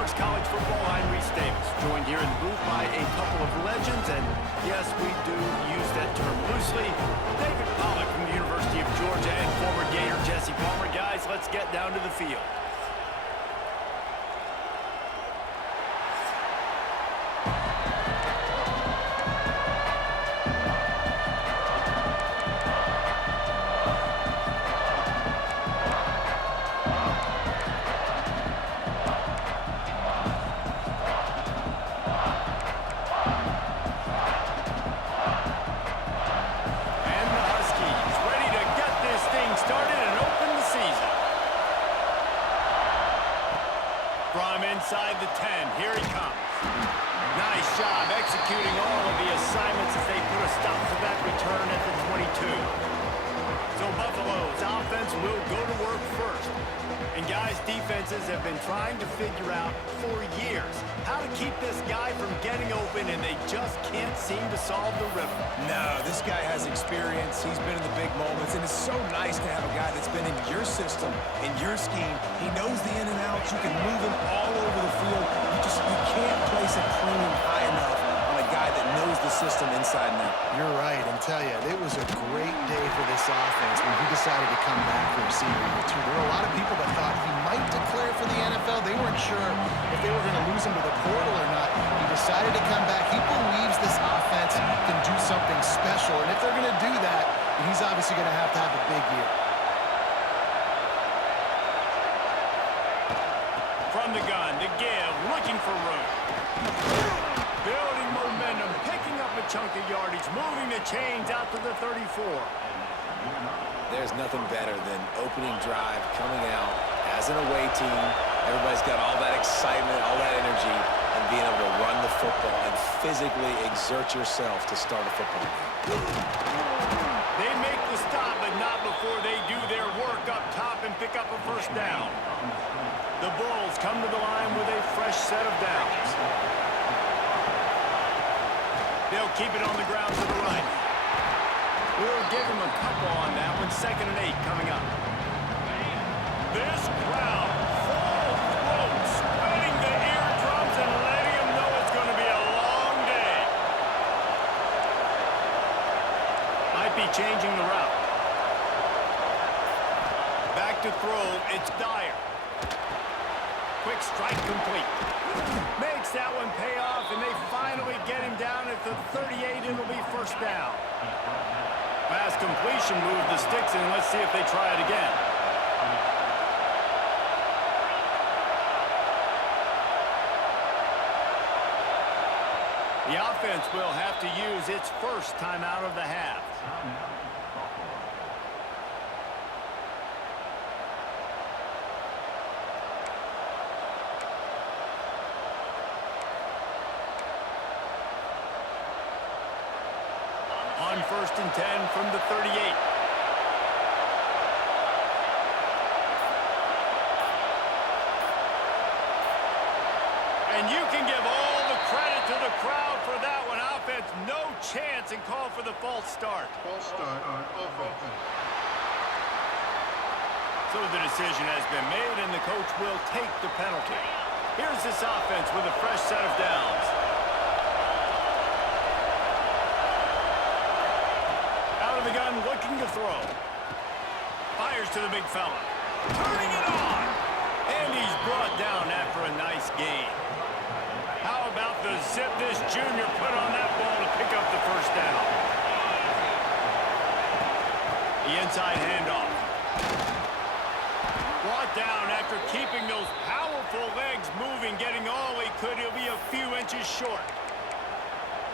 Sports College Football. I'm Reese Davis, joined here in the booth by a couple of legends, and yes, we do use that term loosely. David Pollack from the University of Georgia and former Gator Jesse Palmer. Guys, let's get down to the field. From inside the 10, here he comes. Nice job executing all of the assignments as they put a stop to that return at the 22. So Buffalo's offense will go to work first. And guys, defenses have been trying to figure out for years how to keep this guy from getting open, and they just can't seem to solve the riddle. No, this guy has experience. He's been in the big moments, and it's so nice to have a guy that's been in your system, in your scheme. He knows the in and outs. You can move him all over the field. You can't place a premium high enough on a guy that knows the system inside and out. You're right, and tell you, it was a great day for this offense when he decided to come back for a senior year, too. There were a lot of people that thought he might declare for the NFL. They weren't sure if they were going to lose him to the portal or not. He decided to come back. He believes this offense can do something special, and if they're going to do that, he's obviously going to have a big year. From the gun, the give, looking for room. Building momentum, picking up a chunk of yardage, moving the chains out to the 34. There's nothing better than opening drive, coming out as an away team. Everybody's got all that excitement, all that energy, and being able to run the football and physically exert yourself to start a football game. They make the stop, but not before they do their work up top and pick up a first down. The Bulls come to the line with a fresh set of downs. They'll keep it on the ground to the right. We'll give him a couple on that one. 2nd and 8 coming up. This crowd, full throat, spreading the eardrums and letting them know it's going to be a long day. Might be changing the route. Back to throw, it's Dyer. Quick strike complete. Makes that one pay off, and they finally get him down at the 38. It'll be first down. Pass completion moved the sticks, and let's see if they try it again. The offense will have to use its first timeout of the half. On 1st and 10 from the 38. And you can give all the credit to the crowd for that one. Offense, no chance, and call for the false start. False start on offense. So the decision has been made, and the coach will take the penalty. Here's this offense with a fresh set of downs. The gun looking to throw. Fires to the big fella. Turning it on. And he's brought down after a nice gain. How about the zip this junior put on that ball to pick up the first down? The inside handoff. Brought down after keeping those powerful legs moving, getting all he could. He'll be a few inches short.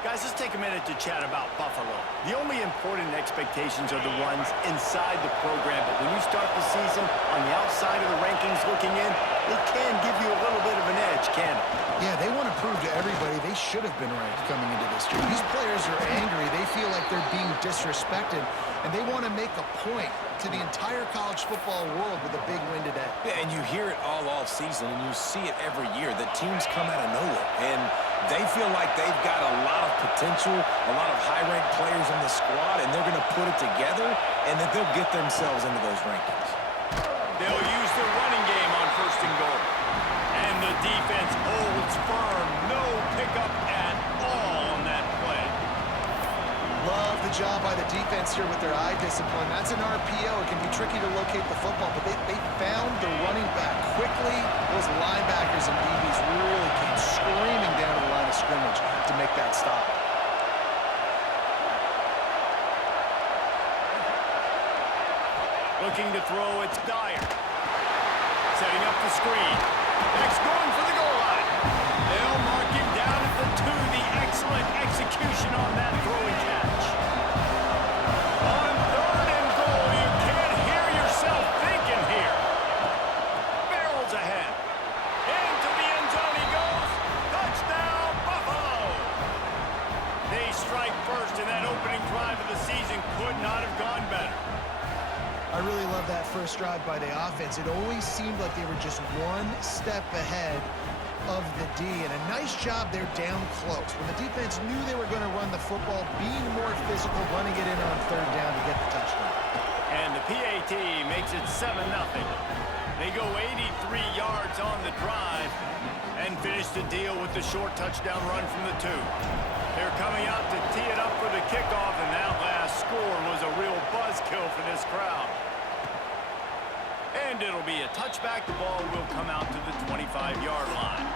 Guys, let's take a minute to chat about Buffalo. The only important expectations are the ones inside the program, but when you start the season on the outside of the rankings looking in, it can give you a little bit of an edge, can it? Yeah, they want to prove to everybody they should have been ranked coming into this year. These players are angry. They feel like they're being disrespected, and they want to make a point to the entire college football world with a big win today. Yeah, and you hear it all season, and you see it every year. The teams come out of nowhere, and they feel like they've got a lot of potential, a lot of high-ranked players in the squad, and they're going to put it together, and that they'll get themselves into those rankings. They'll use the running game on 1st and goal. And the defense holds firm. No pickup at all on that play. Love the job by the defense here with their eye discipline. That's an RPO. It can be tricky to locate the football, but they found the running back quickly. Those linebackers and DBs really came screaming down to the line of scrimmage to make that stop. Looking to throw, it's Dyer. Setting up the screen. Next going for the goal line. They'll mark him down at the 2. The excellent execution on that throw and catch. On 3rd and goal, you can't hear yourself thinking here. Barrels ahead. Into the end zone he goes. Touchdown, Buffalo. They strike first, and that opening drive of the season could not have gone better. I really love that first drive by the offense. It always seemed like they were just one step ahead of the D, and a nice job there down close. When the defense knew they were going to run the football, being more physical, running it in on 3rd down to get the touchdown. And the PAT makes it 7-0. They go 83 yards on the drive and finish the deal with the short touchdown run from the 2. They're coming out to tee it up for the kickoff, and that last score was a real buzzkill for this crowd. And it'll be a touchback. The ball will come out to the 25-yard line.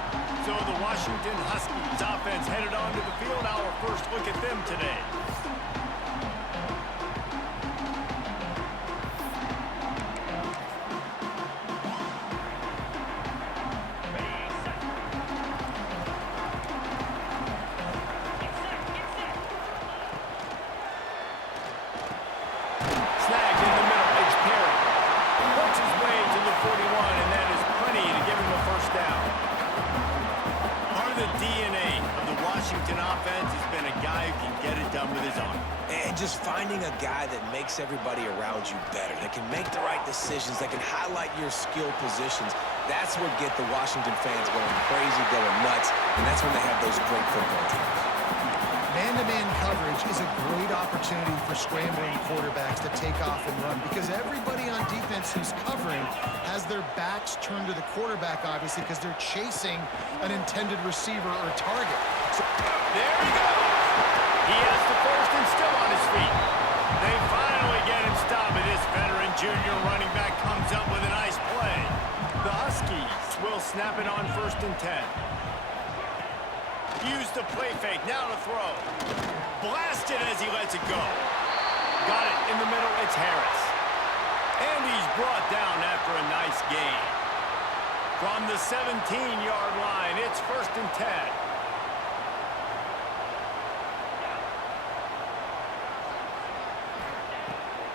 So the Washington Huskies offense headed onto the field. Our first look at them today. Just finding a guy that makes everybody around you better, that can make the right decisions, that can highlight your skill positions. That's what get the Washington fans going crazy, going nuts, and that's when they have those great football teams. Man-to-man coverage is a great opportunity for scrambling quarterbacks to take off and run, because everybody on defense who's covering has their backs turned to the quarterback, obviously, because they're chasing an intended receiver or target. So there he goes. He has the first and still on his feet. They finally get him stopped, and this veteran junior running back comes up with a nice play. The Huskies will snap it on 1st and 10. Use the play fake, now to throw. Blasted as he lets it go. Got it in the middle, it's Harris. And he's brought down after a nice gain. From the 17-yard line, it's 1st and 10.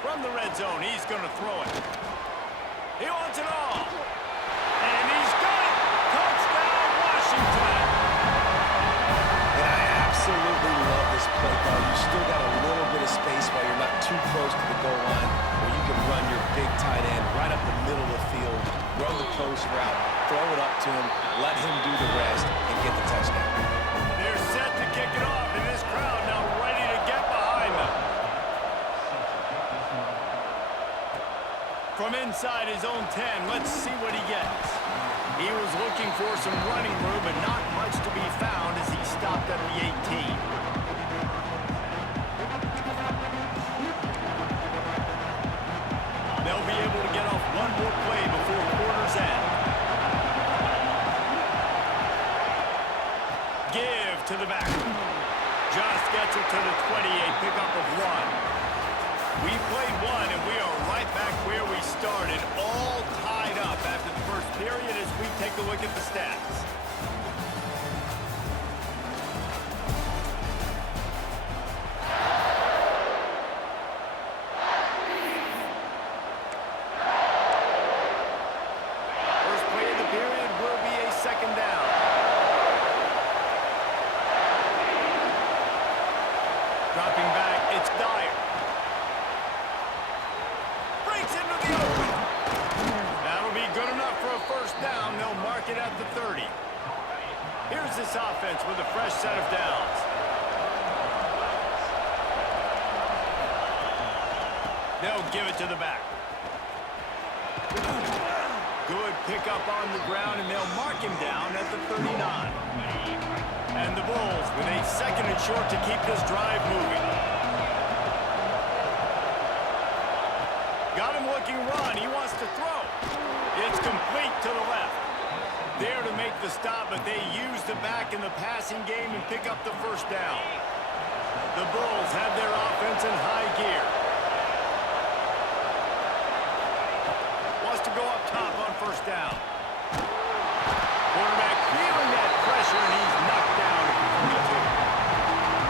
From the red zone, he's going to throw it. He wants it all. And he's got it. Touchdown, Washington. And I absolutely love this play call. You still got a little bit of space while you're not too close to the goal line, where you can run your big tight end right up the middle of the field, run the post route, throw it up to him, let him do the rest, and get the touchdown. They're set to kick it off, and this crowd now ready to get behind them. From inside his own 10, let's see what he gets. He was looking for some running room, but not much to be found as he stopped at the 18. They'll be able to get off one more play before quarter's end. Give to the back. Just gets it to the 28, pickup of 1. We played 1, and we are right back where we started, all tied up after the first period as we take a look at the stats. First play of the period will be a 2nd down. Dropping back, it's Dyer. Into the open. That'll be good enough for a 1st down. They'll mark it at the 30. Here's this offense with a fresh set of downs. They'll give it to the back. Good pickup on the ground, and they'll mark him down at the the 39. And the Bulls with a second and short to keep this drive moving. Got him looking run. He wants to throw. It's complete to the left. There to make the stop, but they use the back in the passing game and pick up the first down. The Bulls have their offense in high gear. Wants to go up top on first down. Quarterback feeling that pressure, and he's knocked down at the 42.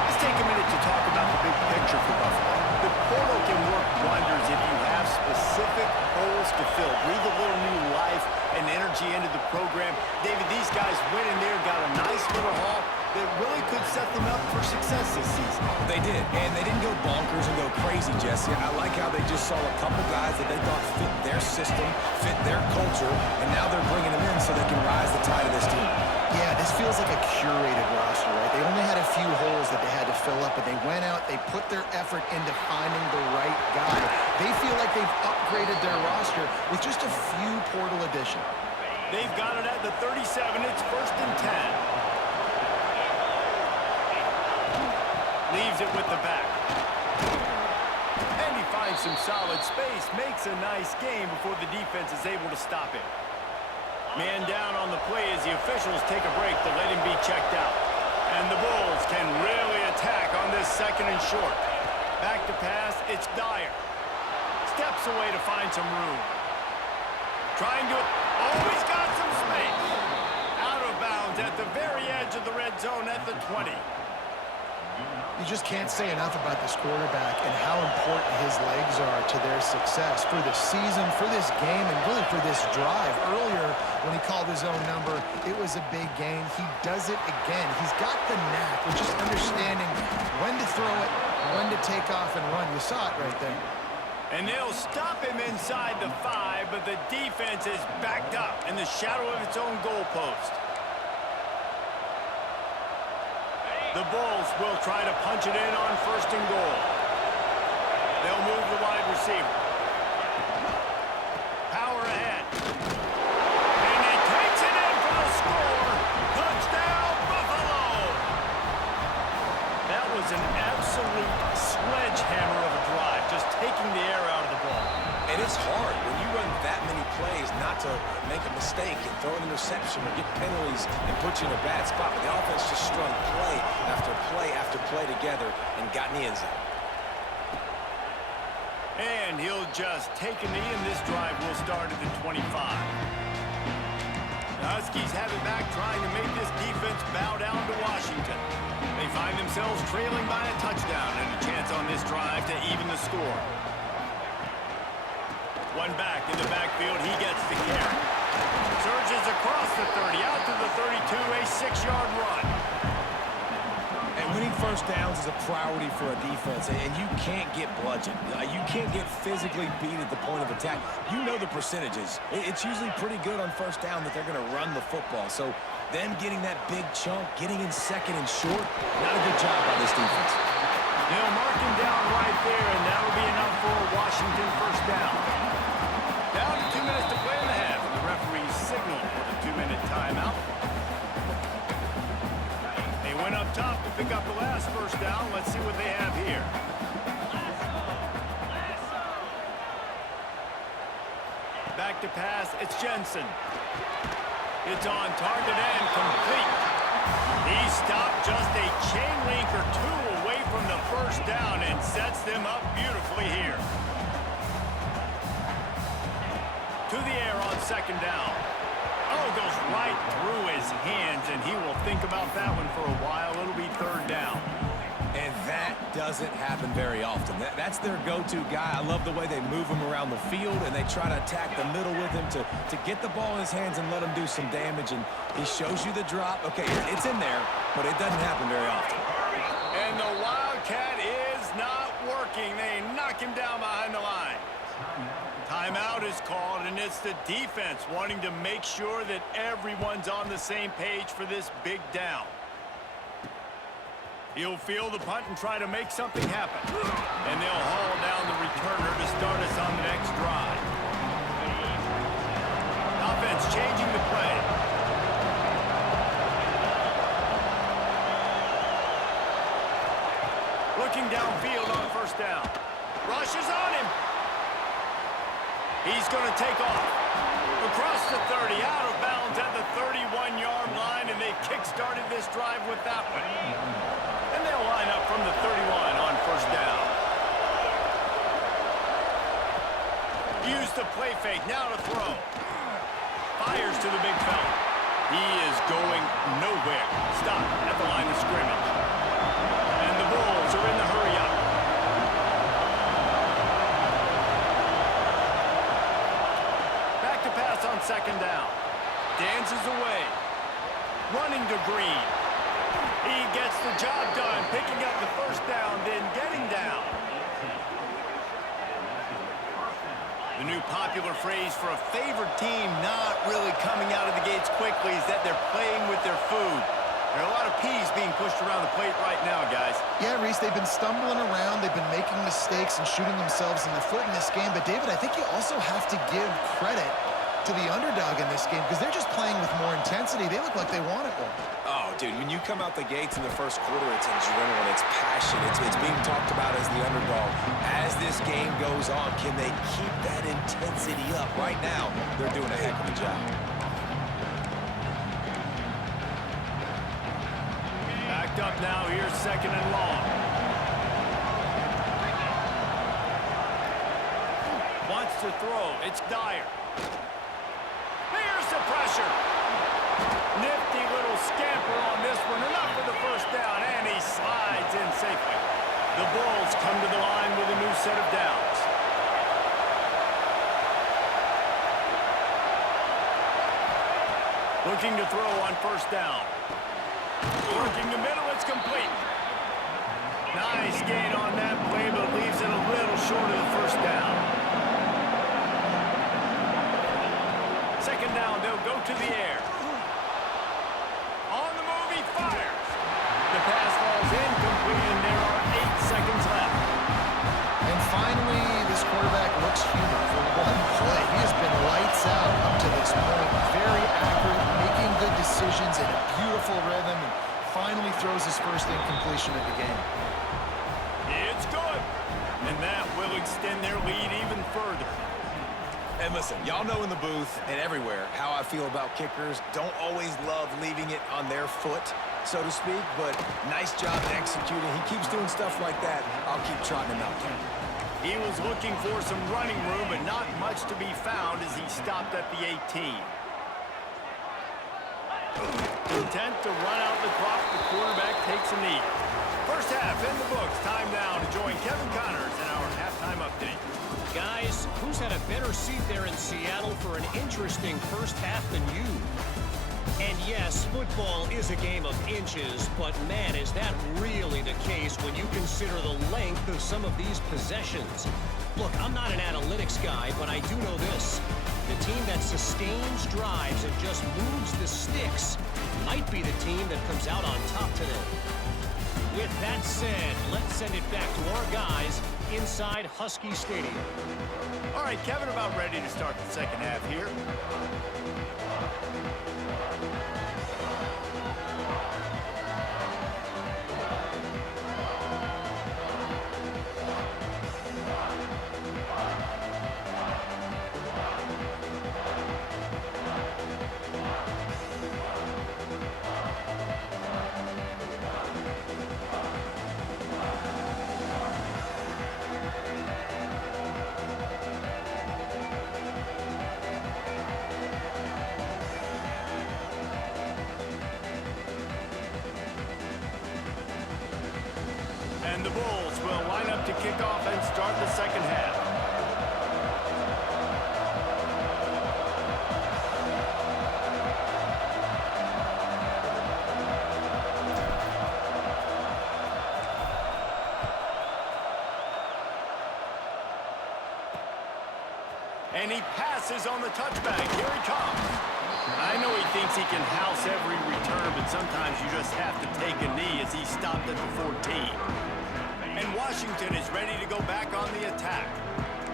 Let's take a minute to talk about the big picture for Buffalo. The portal can work wonders if you have specific holes to fill. Breathe a little new life and energy into the program. David, these guys went in there, got a nice little haul that really could set them up for success this season. They did, and they didn't go bonkers and go crazy, Jesse. I like how they just saw a couple guys that they thought fit their system, fit their culture, and now they're bringing them in so they can rise the tide of this team. Yeah, this feels like a curated roster, right? They only had a few holes that they had to fill up, but they went out, they put their effort into finding the right guy. They feel like they've upgraded their roster with just a few portal additions. They've got it at the 37. It's 1st and 10. Leaves it with the back. And he finds some solid space. Makes a nice game before the defense is able to stop him. Man down on the play as the officials take a break to let him be checked out. And the Bulls can really attack on this second and short. Back to pass, it's Dyer. Steps away to find some room. Trying to... Oh, he's got some space. Out of bounds at the very edge of the red zone at the 20. You just can't say enough about this quarterback and how important his legs are to their success for the season, for this game, and really for this drive. Earlier, when he called his own number, it was a big gain. He does it again. He's got the knack of just understanding when to throw it, when to take off and run. You saw it right there. And they'll stop him inside the 5, but the defense is backed up in the shadow of its own goalpost. The Bulls will try to punch it in on 1st and goal. They'll move the wide receiver. Power ahead. And he takes it in for the score. Touchdown, Buffalo! That was an absolute sledgehammer of a drive, just taking the air out of the ball. And it's hard when you run that many plays not to make a mistake and throw an interception or get penalties and put you in a bad spot. But the offense just strung play after play together and got in the end zone. And he'll just take a knee, and this drive will start at the 25. The Huskies have it back, trying to make this defense bow down to Washington. They find themselves trailing by a touchdown and a chance on this drive to even the score. One back in the backfield, he gets the carry. Surges across the 30, out to the 32, a 6-yard run. And winning first downs is a priority for a defense, and you can't get bludgeoned. You can't get physically beat at the point of attack. You know the percentages. It's usually pretty good on first down that they're going to run the football. So them getting that big chunk, getting in second and short, not a good job by this defense. They'll mark him down right there, and that'll be enough for a Washington first down. Down to 2 minutes to play in the half. The referee signaled for the 2-minute timeout. They went up top to pick up the last first down. Let's see what they have here. Back to pass. It's Jensen. It's on target and complete. He stopped just a chain link or two away from the first down and sets them up beautifully here. To the air on second down. Oh, goes right through his hands, and he will think about that one for a while. It'll be 3rd down. And that doesn't happen very often. That's their go-to guy. I love the way they move him around the field, and they try to attack the middle with him to get the ball in his hands and let him do some damage. And he shows you the drop. Okay, it's in there, but it doesn't happen very often. And the Wildcat is not working. They knock him down behind the line. Timeout is called, and it's the defense wanting to make sure that everyone's on the same page for this big down. He'll field the punt and try to make something happen. And they'll haul down the returner to start us on the next drive. Offense changing the play. Looking downfield on first down. Rushes on him. He's going to take off. Across the 30, out of bounds at the 31-yard line, and they kick-started this drive with that one. And they'll line up from the 31 on first down. Use the play fake, now to throw. Fires to the big fella. He is going nowhere. Stop at the line of scrimmage. And the Bulls are in the hurry-up. Back to pass on second down. Dances away. Running to Green. He gets the job done, picking up the first down, then getting down. The new popular phrase for a favored team not really coming out of the gates quickly is that they're playing with their food. There are a lot of peas being pushed around the plate right now, guys. Yeah, Reese, they've been stumbling around. They've been making mistakes and shooting themselves in the foot in this game. But, David, I think you also have to give credit to the underdog in this game because they're just playing with more intensity. They look like they want it more. Oh, dude, when you come out the gates in the first quarter, it's adrenaline, it's passion, it's being talked about as the underdog. As this game goes on, can they keep that intensity up? Right now, they're doing a heck of a job. Backed up now, here's second and long. Wants to throw, it's Dyer. Here's the pressure. Nifty little scamper on this one, enough for the first down, and he slides in safely. The Bulls come to the line with a new set of downs. Looking to throw on first down. Working the middle, it's complete. Nice gain on that play, but leaves it a little short of the first down. Second down, they'll go to the air. On the move, he fires. The pass falls incomplete, and there are 8 seconds left. And finally, this quarterback looks human for one play. He has been lights out up to this point. Very accurate, making good decisions in a beautiful rhythm, and finally throws his first incompletion of the game. It's good. And that will extend their lead even further. And listen, y'all know in the booth and everywhere how I feel about kickers. Don't always love leaving it on their foot, so to speak, but nice job executing. He keeps doing stuff like that. I'll keep trotting him out there. He was looking for some running room, but not much to be found as he stopped at the 18. Intent to run out the clock, the quarterback takes a knee. First half in the books. Time now to join Kevin Connors in our halftime update. Guys, who's had a better seat there in Seattle for an interesting first half than you? And yes, football is a game of inches, but man, is that really the case when you consider the length of some of these possessions. Look, I'm not an analytics guy, but I do know this. The team that sustains drives and just moves the sticks might be the team that comes out on top today. With that said, let's send it back to our guys inside Husky Stadium. All right, Kevin, about ready to start the second half here. And the Bulls will line up to kick off and start the second half. And he passes on the touchback. Here he comes. I know he thinks he can house every return, but sometimes you just have to take a knee as he stopped at the 14. And Washington is ready to go back on the attack.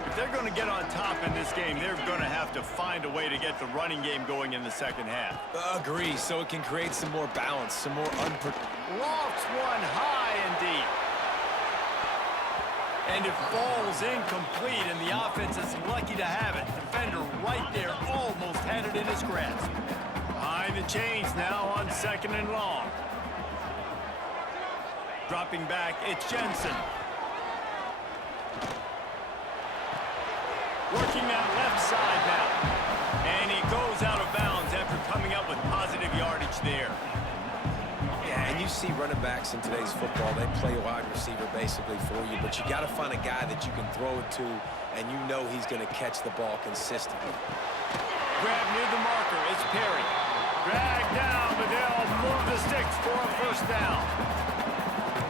If they're going to get on top in this game, they're going to have to find a way to get the running game going in the second half. Agree, so it can create some more balance, some more Lofts one high and deep. And it falls incomplete, and the offense is lucky to have it. Defender right there almost had it in his grasp. Behind the chains now on 2nd and long. Dropping back, it's Jensen. Working that left side now. And he goes out of bounds after coming up with positive yardage there. Yeah, and you see running backs in today's football, they play wide receiver basically for you, but you got to find a guy that you can throw it to, and you know he's going to catch the ball consistently. Grab near the marker, it's Perry. Drag down, but they'll move the sticks for a first down.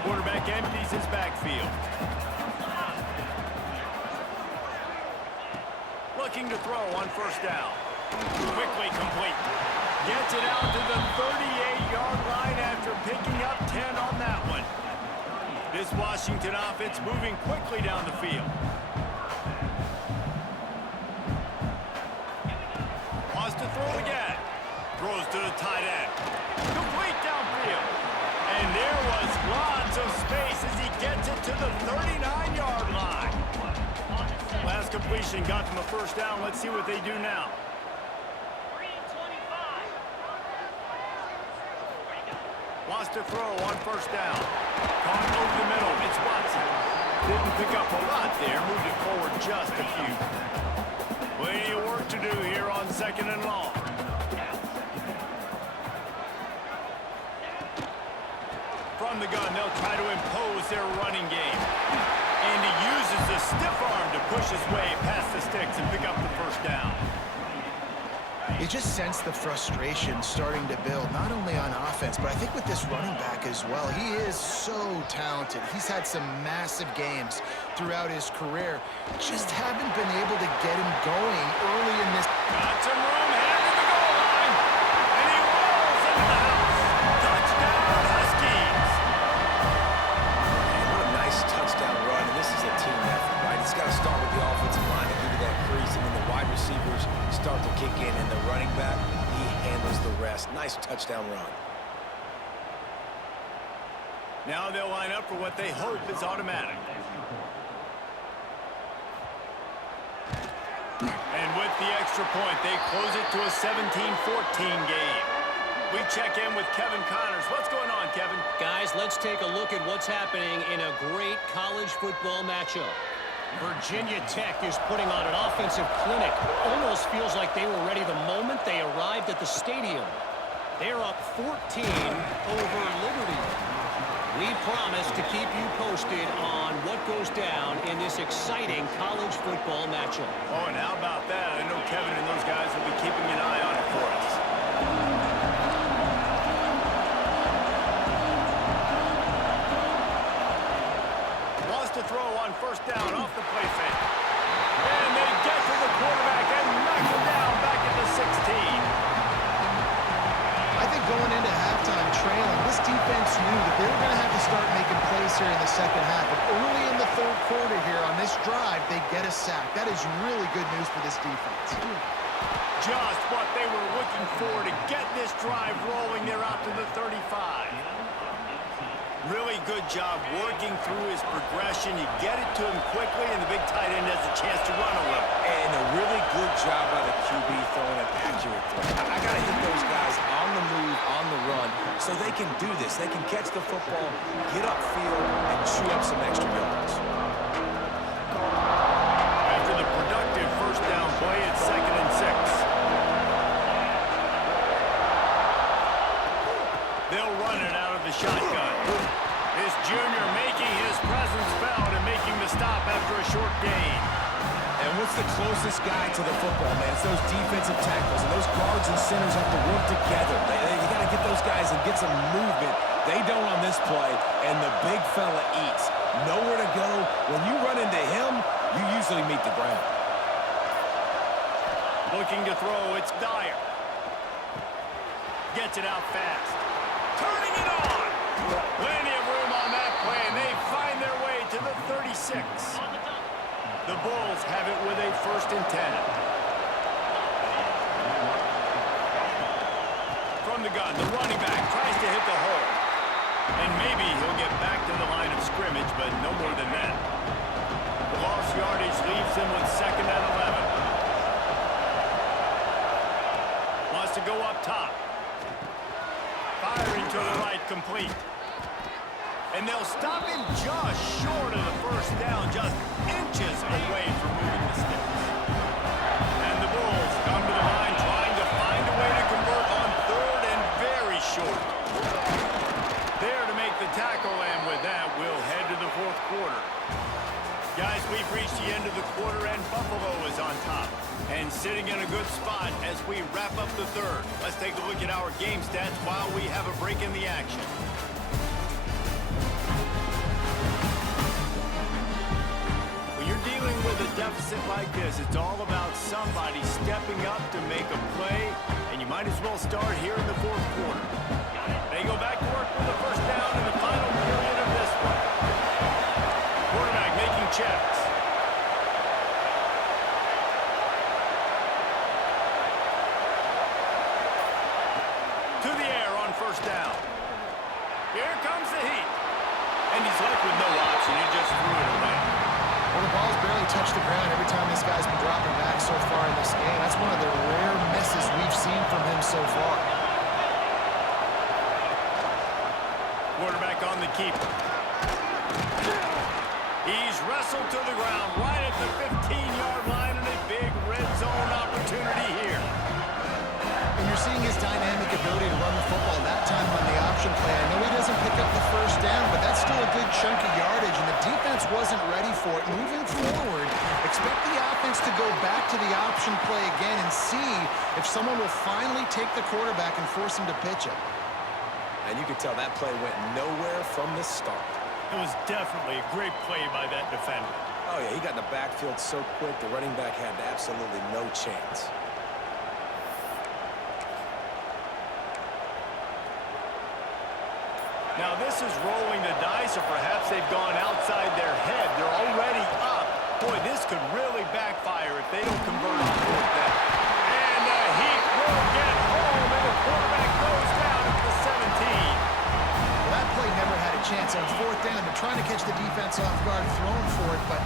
Quarterback empties his backfield. Looking to throw on first down. Quickly complete. Gets it out to the 38-yard line after picking up 10 on that one. This Washington offense moving quickly down the field. Wants to throw again. Throws to the tight end. Complete downfield. And there was lots of space as he gets it to the 39-yard line. Last completion got them a first down. Let's see what they do now. Wants to throw on first down. Caught over the middle. It's Watson. Didn't pick up a lot there. Moved it forward just a few. Plenty of work to do here on 2nd and long. From the gun, they'll try to impose their running game. And he uses the stiff arm to push his way past the sticks and pick up the first down. You just sense the frustration starting to build, not only on offense, but I think with this running back as well. He is so talented. He's had some massive games throughout his career. Just haven't been able to get him going early in this. Got some room, headed to the goal line. And he rolls into the house. Touchdown, Huskies. And what a nice touchdown run, and this is a team effort, right? It's got to start with the offensive line to give you that crease, and then the wide receivers start to kick in, and the running back, he handles the rest. Nice touchdown run. Now they'll line up for what they hope is automatic. And with the extra point, they close it to a 17-14 game. We check in with Kevin Connors. What's going on, Kevin? Guys, let's take a look at what's happening in a great college football matchup. Virginia Tech is putting on an offensive clinic. Almost feels like they were ready the moment they arrived at the stadium. They're up 14 over Liberty. We promise to keep you posted on what goes down in this exciting college football matchup. Oh, and how about that? I know Kevin and those guys will be keeping an eye on it for us. Wants to throw on first down off the play fake. And they get to the quarterback and knock him down back at the 16. I think going into halftime trailing, this defense knew that they were going to have to start making plays here in the second half. But early in the third quarter here on this drive, they get a sack. That is really good news for this defense. Just what they were looking for to get this drive rolling. They're out to the 35. Really good job working through his progression. You get it to him quickly, and the big tight end has a chance to run a little. And a really good job by the QB throwing an accurate throw. I got to hit those guys on the move, on the run, so they can do this. They can catch the football, get upfield, and chew up some extra yards. After the productive first down play, it's 2nd and 6. They'll run it out of the shotgun. This junior making his presence felt and making the stop after a short gain. And what's the closest guy to the football, man? It's those defensive tackles, and those guards and centers have to work together. You got to get those guys and get some movement. They don't on this play, and the big fella eats. Nowhere to go. When you run into him, you usually meet the ground. Looking to throw, it's Dyer. Gets it out fast. Turning it on. Plenty of room on that play, and they find their way to the 36. The Bulls have it with a 1st and 10. From the gun, the running back tries to hit the hole. And maybe he'll get back to the line of scrimmage, but no more than that. yardage leaves him with 2nd and 11. Wants to go up top. Firing to the right, complete. And they'll stop him just short of the first down, just inches away from moving the sticks. And the Bulls come to the line trying to find a way to convert on 3rd and very short. There to make the tackle, and with that, we'll head to the 4th quarter. Guys, we've reached the end of the quarter, and Buffalo is on top and sitting in a good spot as we wrap up the 3rd. Let's take a look at our game stats while we have a break in the action. When you're dealing with a deficit like this, it's all about somebody stepping up to make a play, and you might as well start here in the 4th quarter. They go back to work for the first down in the final period of this one. Quarterback making checks. To the air on first down. Here comes the heat. And he's left with no option. He just threw it away. Well, the ball's barely touched the ground every time this guy's been dropping back so far in this game. That's one of the rare misses we've seen from him so far. Quarterback on the keeper. He's wrestled to the ground right at the 15-yard line, and a big red zone opportunity here. And you're seeing his dynamic ability to run the football that time on the option play. I know he doesn't pick up the first down, but that's still a good chunk of yardage, and the defense wasn't ready for it. Moving forward, expect the offense to go back to the option play again and see if someone will finally take the quarterback and force him to pitch it. And you could tell that play went nowhere from the start. It was definitely a great play by that defender. Oh, yeah, he got in the backfield so quick, the running back had absolutely no chance. Now this is rolling the dice, or perhaps they've gone outside their head. They're already up. Boy, this could really backfire if they don't convert on 4th down. And the Heat will get home, and the quarterback goes down at the 17. Well, that play never had a chance on 4th down. They're trying to catch the defense off guard, throwing for it, but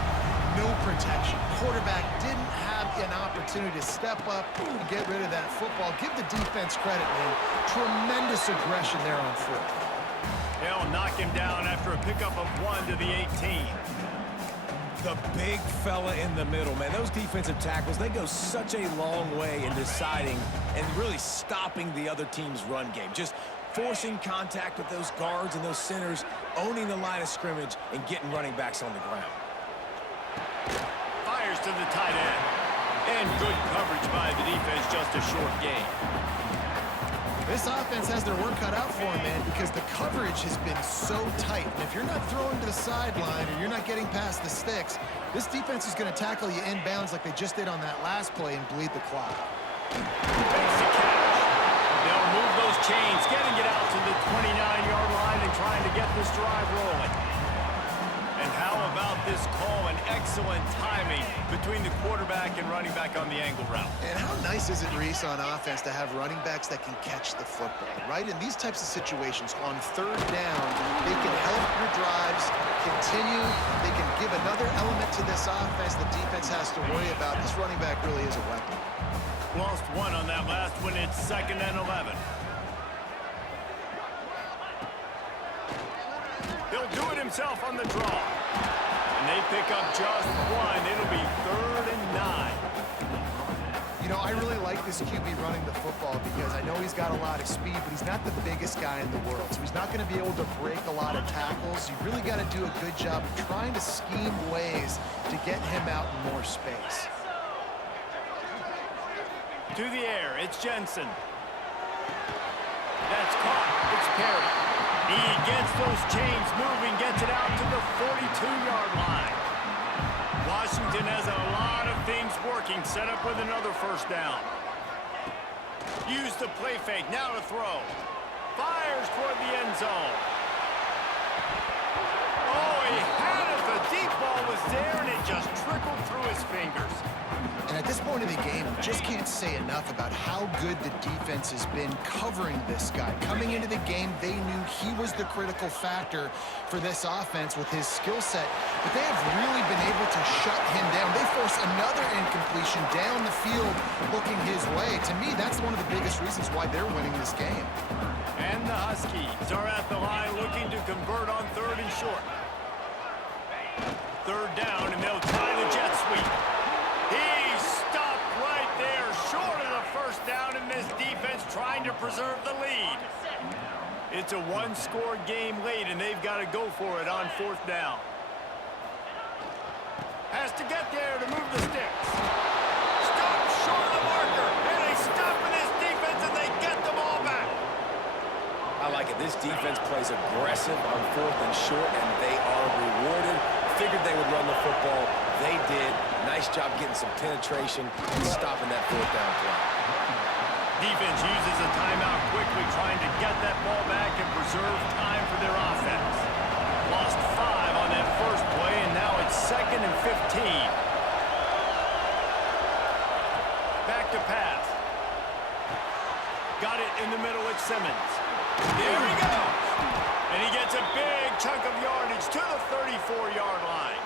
no protection. Quarterback didn't have an opportunity to step up and get rid of that football. Give the defense credit, man. Tremendous aggression there on 4th. They'll knock him down after a pickup of 1 to the 18. The big fella in the middle, man. Those defensive tackles, they go such a long way in deciding and really stopping the other team's run game. Just forcing contact with those guards and those centers, owning the line of scrimmage, and getting running backs on the ground. Fires to the tight end. And good coverage by the defense, just a short gain. This offense has their work cut out for them, man, because the coverage has been so tight. And if you're not throwing to the sideline or you're not getting past the sticks, this defense is going to tackle you inbounds like they just did on that last play and bleed the clock. Makes the catch. They'll move those chains, getting it out to the 29-yard line and trying to get this drive rolling. And how about this call and excellent timing between the quarterback and running back on the angle route. And how nice is it, Reese, on offense to have running backs that can catch the football, right? In these types of situations, on 3rd down, they can help your drives continue. They can give another element to this offense the defense has to worry about. This running back really is a weapon. Lost 1 on that last one. It's 2nd and 11. He'll do it himself on the draw. And they pick up just 1. It'll be 3rd and 9. You know, I really like this QB running the football because I know he's got a lot of speed, but he's not the biggest guy in the world. So he's not going to be able to break a lot of tackles. You really got to do a good job of trying to scheme ways to get him out in more space. To the air, it's Jensen. That's caught. It's Perry. He gets those chains moving, gets it out to the 42-yard line. Washington has a lot of things working, set up with another first down. Use the play fake, now to throw. Fires toward the end zone. Oh, he had it. The deep ball was there, and it just trickled through his fingers. And And at this point of the game, we just can't say enough about how good the defense has been covering this guy. Coming into the game, they knew he was the critical factor for this offense with his skill set, but they have really been able to shut him down. They force another incompletion down the field looking his way. To me, that's one of the biggest reasons why they're winning this game. And the Huskies are at the line looking to convert on 3rd and short. 3rd down, and they'll try the jet sweep. He's stopped right there, short of the 1st down, and this defense trying to preserve the lead. It's a one-score game late, and they've got to go for it on 4th down. Has to get there to move the sticks. Stop short of the marker, and they stop in this defense, and they get the ball back. I like it. This defense plays aggressive on 4th and short, and they are rewarded. Figured they would run the football. They did. Nice job getting some penetration and stopping that 4th down play. Defense uses a timeout quickly, trying to get that ball back and preserve time for their offense. Lost 5 on that first play, and now it's 2nd and 15. Back to pass. Got it in the middle at Simmons. There he goes. And he gets a big chunk of yardage to the 34-yard line.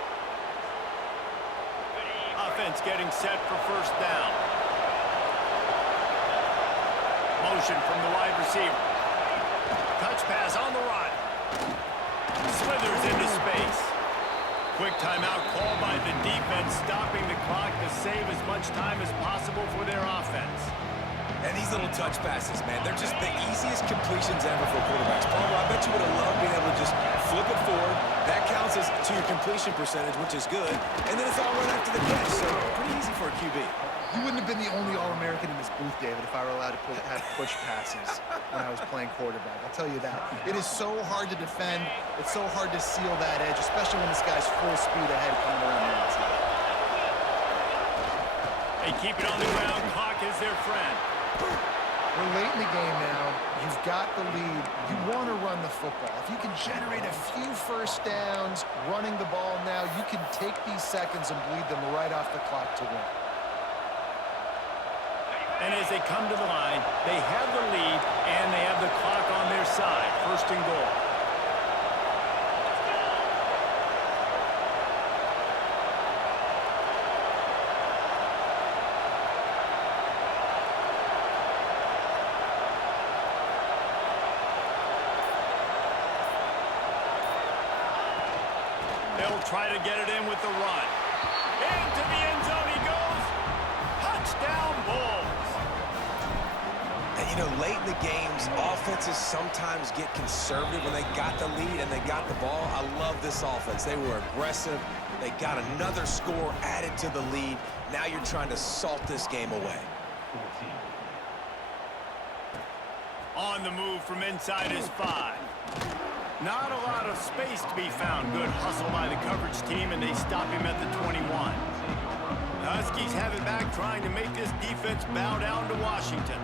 Offense getting set for 1st down. Motion from the wide receiver. Touch pass on the run. Slithers into space. Quick timeout called by the defense, stopping the clock to save as much time as possible for their offense. And these little touch passes, man, they're just the easiest completions ever for quarterbacks. Palmer, I bet you would have loved being able to just flip it forward. That counts as to your completion percentage, which is good. And then it's all run after the catch, so pretty easy for a QB. You wouldn't have been the only All-American in this booth, David, if I were allowed to have push passes when I was playing quarterback. I'll tell you that. It is so hard to defend. It's so hard to seal that edge, especially when this guy's full speed ahead coming around the outside. They keep it on the ground. Clock is their friend. We're late in the game now. You've got the lead. You want to run the football. If you can generate a few 1st downs running the ball now, you can take these seconds and bleed them right off the clock to win. And as they come to the line, they have the lead, and they have the clock on their side. 1st and goal. They'll try to get it in with the run. Into the end zone he goes. Touchdown, Bulls. And, you know, late in the games, offenses sometimes get conservative when they got the lead and they got the ball. I love this offense. They were aggressive. They got another score added to the lead. Now you're trying to salt this game away. On the move from inside his 5. Not a lot of space to be found. Good hustle by the coverage team, and they stop him at the 21. The Huskies have it back, trying to make this defense bow down to Washington.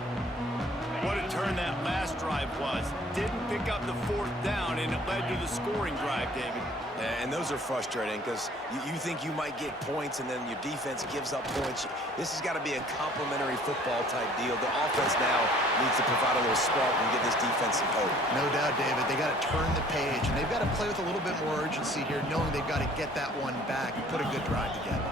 What a turn that last drive was. Didn't pick up the 4th down, and it led to the scoring drive, David. And those are frustrating because you think you might get points and then your defense gives up points. This has got to be a complimentary football type deal. The offense now needs to provide a little spark and give this defense some hope. No doubt, David. They got to turn the page, and they've got to play with a little bit more urgency here, knowing they've got to get that one back and put a good drive together.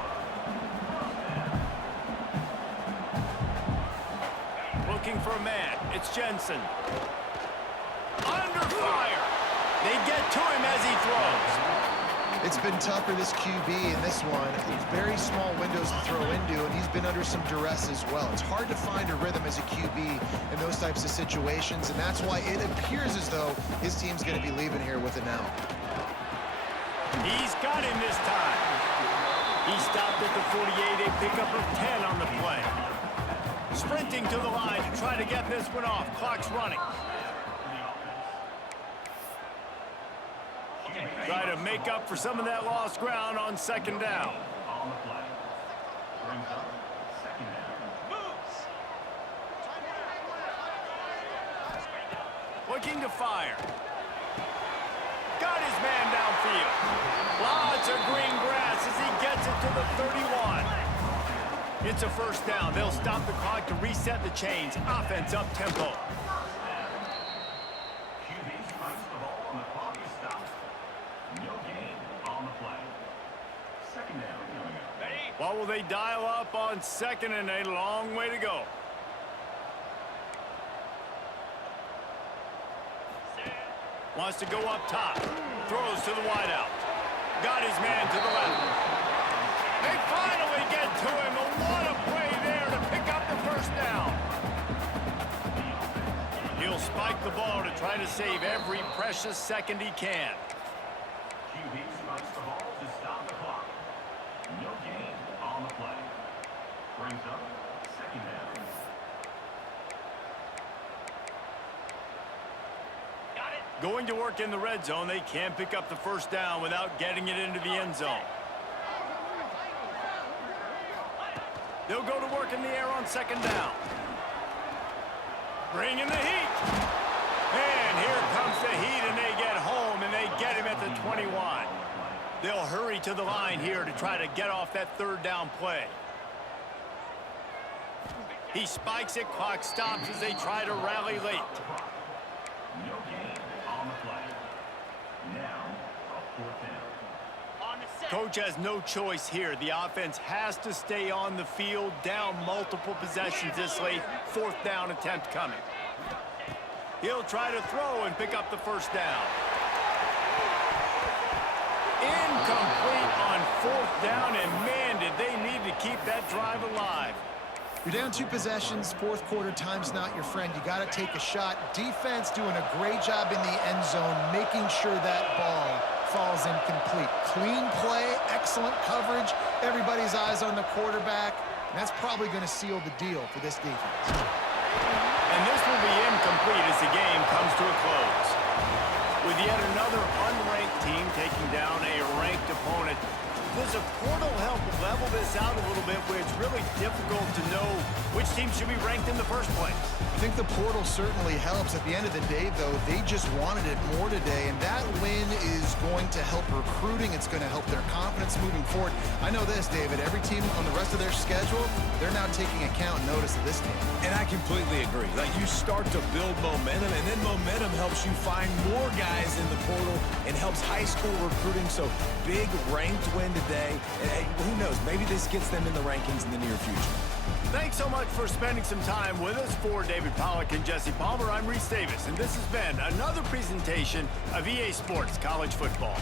Looking for a man. It's Jensen. Under fire. They get to him as he throws. It's been tough for this QB in this one. It's very small windows to throw into, and he's been under some duress as well. It's hard to find a rhythm as a QB in those types of situations, and that's why it appears as though his team's going to be leaving here with an L. He's got him this time. He stopped at the 48, a pickup of 10 on the play. Sprinting to the line to try to get this one off. Clock's running. Try to make up for some of that lost ground on 2nd down. Looking to fire. Got his man downfield. Lots of green grass as he gets it to the 31. It's a first down. They'll stop the clock to reset the chains. Offense up tempo. What will they dial up on second and a long way to go? Wants to go up top. Throws to the wideout. Got his man to the left. They finally get to him. What a play there to pick up the first down. He'll spike the ball to try to save every precious second he can. QB spikes the ball to stop the clock. No gain on the play. Brings up second down. Going to work in the red zone, they can't pick up the first down without getting it into the end zone. They'll go to work in the air on second down. Bring in the heat. And here comes the heat, and they get home, and they get him at the 21. They'll hurry to the line here to try to get off that third down play. He spikes it, clock stops as they try to rally late. No gain on the play. Now, a fourth down. Coach has no choice here. The offense has to stay on the field, down multiple possessions this late. Fourth down attempt coming. He'll try to throw and pick up the first down. Incomplete on fourth down, and man, did they need to keep that drive alive. You're down 2 possessions, fourth quarter, time's not your friend. You got to take a shot. Defense doing a great job in the end zone, making sure that ball falls incomplete. Clean play, excellent coverage. Everybody's eyes on the quarterback. And that's probably going to seal the deal for this defense. And this will be incomplete as the game comes to a close. With yet another unranked team taking down a ranked opponent, does a portal help level this out a little bit where it's really difficult to know which team should be ranked in the first place? I think the portal certainly helps. At the end of the day, though, they just wanted it more today, and that win is going to help recruiting. It's going to help their confidence moving forward. I know this, David. Every team on the rest of their schedule, they're now taking account and notice of this team. And I completely agree. Like, you start to build momentum, and then momentum helps you find more guys in the portal and helps high school recruiting. So big ranked win today. And hey, who knows? Maybe this gets them in the rankings in the near future. Thanks so much for spending some time with us. For David Pollack and Jesse Palmer, I'm Reese Davis, and this has been another presentation of EA Sports College Football.